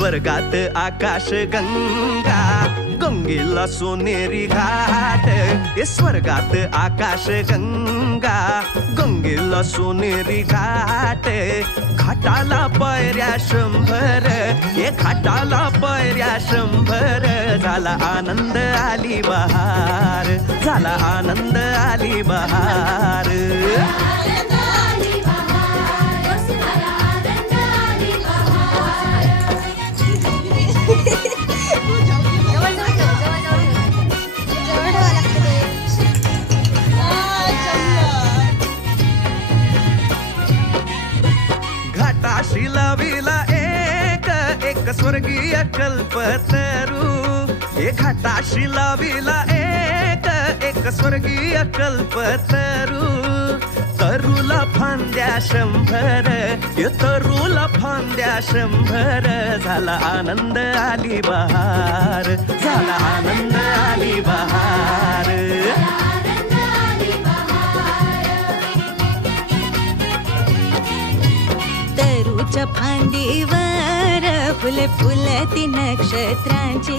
स्वर्गात आकाश गंगा, गंगेला सोनेरी घाट. स्वर्गात आकाश गंगा, गंगेला सोनेरी घाट. घाटाला पायऱ्या 100, घाटाला पायऱ्या 100. झाला आनंद आली बहार, झाला आनंद आली बहार. घाटाशी लाविला एक स्वर्गीय कल्पतरू. घाटाशी लाविला एक स्वर्गीय कल्पतरू. तरूला फांद्या 100, तरूला फांद्या 100. झाला आनंद आली बहार, झाला आनंद आली बहार. तरूच्या फांदीवर फुले फुलती नक्षत्रांची.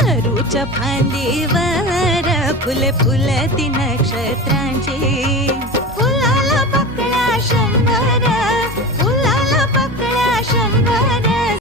तरूच्या फांदीवर फुले फुलती नक्षत्रांची. फुलाला पकड्या 100,